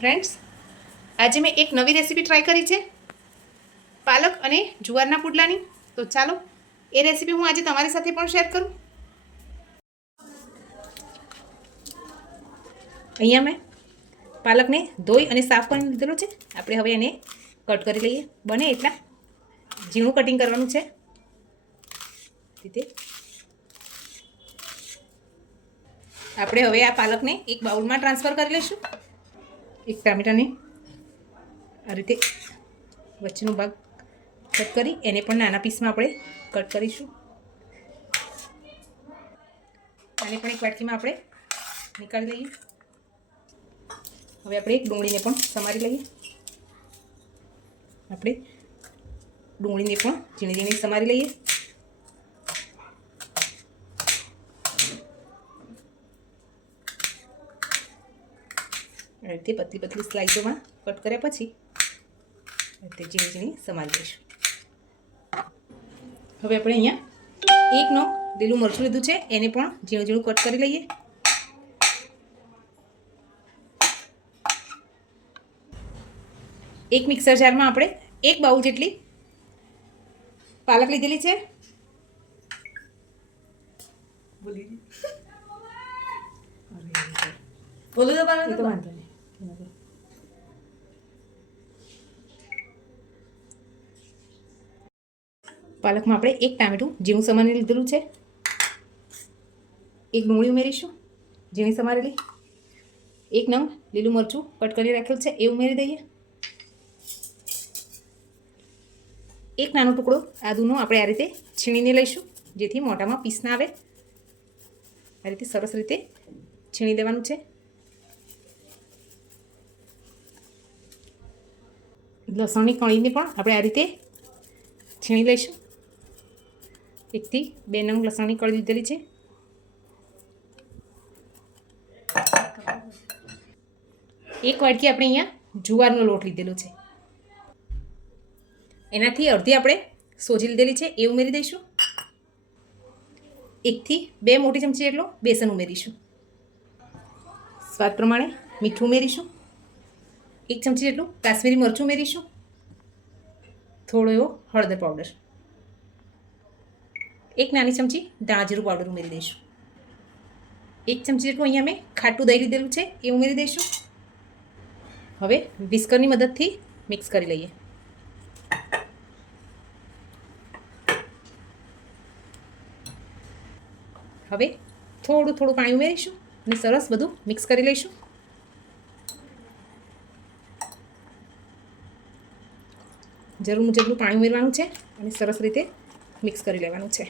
Friends, આજે મેં એક નવી રેસીપી ટ્રાય કરી છે પાલક અને જુવારના પુડલાની. તો ચાલો એ રેસીપી હું આજે તમારી સાથે પણ શેર કરું. અહીંયા મેં પાલકને ધોઈ અને સાફ કરી લીધેલો છે. આપણે હવે એને કટ કરી લઈએ. બને એટલા ઝીણું કટિંગ કરવાનું છે. રીતે આપણે હવે આ પાલકને એક બાઉલમાં ટ્રાન્સફર કરી લઈશું. એક ટામેટાને આ રીતે વચ્ચેનો ભાગ કટ કરી એને પણ નાના પીસમાં આપણે કટ કરીશું. આને પણ એક વાટકીમાં આપણે નીકાળી લઈએ. હવે આપણે ડુંગળીને પણ સમારી લઈએ. આપણે ડુંગળીને પણ ઝીણી ઝીણી સમારી લઈએ. આ રીતે પતલી પતલી સ્લાઇસોમાં કટ કર્યા પછી તે ઝીણી ઝીણી સમારી લઈશું. હવે આપણે અહીંયા એક નંગ લીલું મરચું લીધું છે, એને પણ ઝીણું ઝીણું કટ કરી લઈએ. એક મિક્સર જારમાં આપણે એક બાઉલ જેટલી પાલક લીધેલી છે. પાલકમાં આપણે એક ટામેટું ઝીણું સમારી લીધેલું છે. એક ડુંગળી ઉમેરીશું ઝીણી સમારેલી. એક નંગ લીલું મરચું કટ કરી રાખેલું છે એ ઉમેરી દઈએ. એક નાનો ટુકડો આદુનો આપણે આ રીતે છીણીને લઈશું, જેથી મોઢામાં પીસ ના આવે. આ રીતે સરસ રીતે છીણી દેવાનું છે. લસણની કળીને પણ આપણે આ રીતે છીણી લઈશું. 1 થી 2 નંગ લસણની કળી લીધેલી છે. એક વાટકી આપણે અહીંયા જુવારનો લોટ લીધેલો છે, એનાથી અડધી આપણે સોજી લીધેલી છે એ ઉમેરી દઈશું. 1 થી 2 મોટી ચમચી જેટલો બેસન ઉમેરીશું. સ્વાદ પ્રમાણે મીઠું ઉમેરીશું. 1 ચમચી જેટલું કાશ્મીરી મરચું ઉમેરીશું. થોડો એવો હળદર પાવડર. 1 નાની ચમચી ધાણા જીરું પાવડર ઉમેરી દઈશું. 1 ચમચી જેટલું અહીંયા મેં ખાટું દહીં લીધેલું છે એ ઉમેરી દઈશું. હવે વિસ્કરની મદદથી મિક્સ કરી લઈએ. હવે થોડું થોડું પાણી ઉમેરીશું અને સરસ બધું મિક્સ કરી લઈશું. જરૂર મુજબનું પાણી ઉમેરવાનું છે અને સરસ રીતે મિક્સ કરી લેવાનું છે.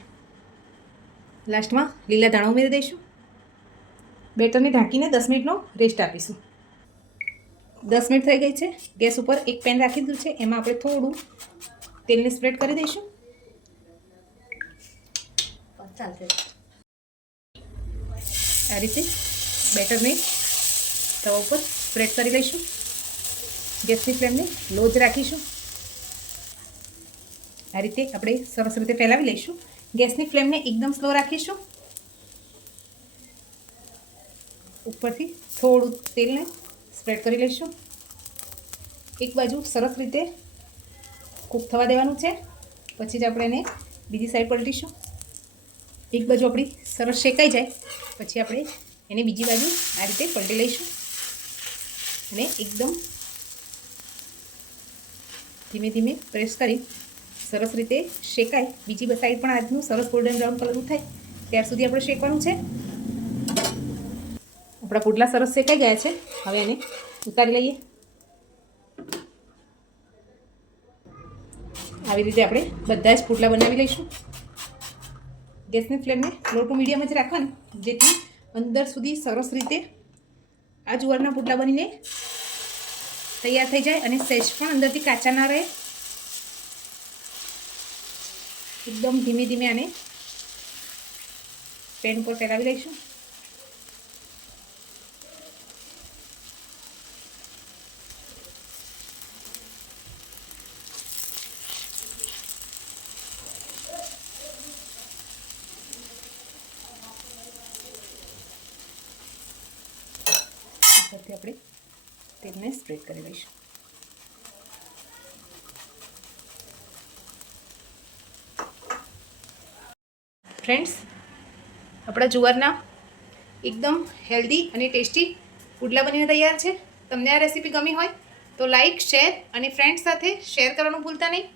લાસ્ટમાં લીલા ધાણા ઉમેરી દઈશું. બેટરને ઢાંકીને 10 મિનિટનો રેસ્ટ આપીશું. 10 મિનિટ થઈ ગઈ છે. ગેસ ઉપર એક પેન રાખી દીધું છે, એમાં આપણે થોડું તેલને સ્પ્રેડ કરી દઈશું. આ રીતે બેટરને તવા ઉપર સ્પ્રેડ કરી લઈશું. ગેસની ફ્લેમને લો જ રાખીશું. આ રીતે આપણે સરસ રીતે ફેલાવી લઈશું. ગેસની ફ્લેમને એકદમ સ્લો રાખીશું. ઉપરથી થોડું તેલને સ્પ્રેડ કરી લઈશું. એક બાજુ સરસ રીતે કૂક થવા દેવાનું છે, પછી જ આપણે એને બીજી સાઈડ પલટીશું. એક બાજુ આપણી સરસ શેકાઈ જાય પછી આપણે એને બીજી બાજુ આ રીતે પલટી લઈશું અને એકદમ ધીમે ધીમે પ્રેસ કરી સરસ રીતે શેકાય. બીજી સાઈડ પણ આજનું સરસ ગોલ્ડન બ્રાઉન કલરનું થાય ત્યાર સુધી આપણે શેકવાનું છે. આપણા પુડલા સરસ શેકાઈ ગયા છે. હવે એને ઉતારી લઈએ. આવી રીતે આપણે બધા જ પુડલા બનાવી લઈશું. ગેસની ફ્લેમને લો ટુ મીડિયમ જ રાખવાની, જેથી અંદર સુધી સરસ રીતે આ જુવારના પુડલા બનીને તૈયાર થઈ જાય અને સહેજ પણ અંદરથી કાચા ના રહે. એકદમ ધીમે ધીમે આને પેન પર ફેલાવી લઈશું. ઉપરથી આપણે તેલને સ્પ્રેડ કરી લઈશું. ફ્રેન્ડ્સ, આપણા જુવારના એકદમ હેલ્ધી અને ટેસ્ટી પુડલા બનીને તૈયાર છે. તમને આ રેસીપી ગમી હોય તો લાઈક, શેર અને ફ્રેન્ડ્સ સાથે શેર કરવાનું ભૂલતા નહીં.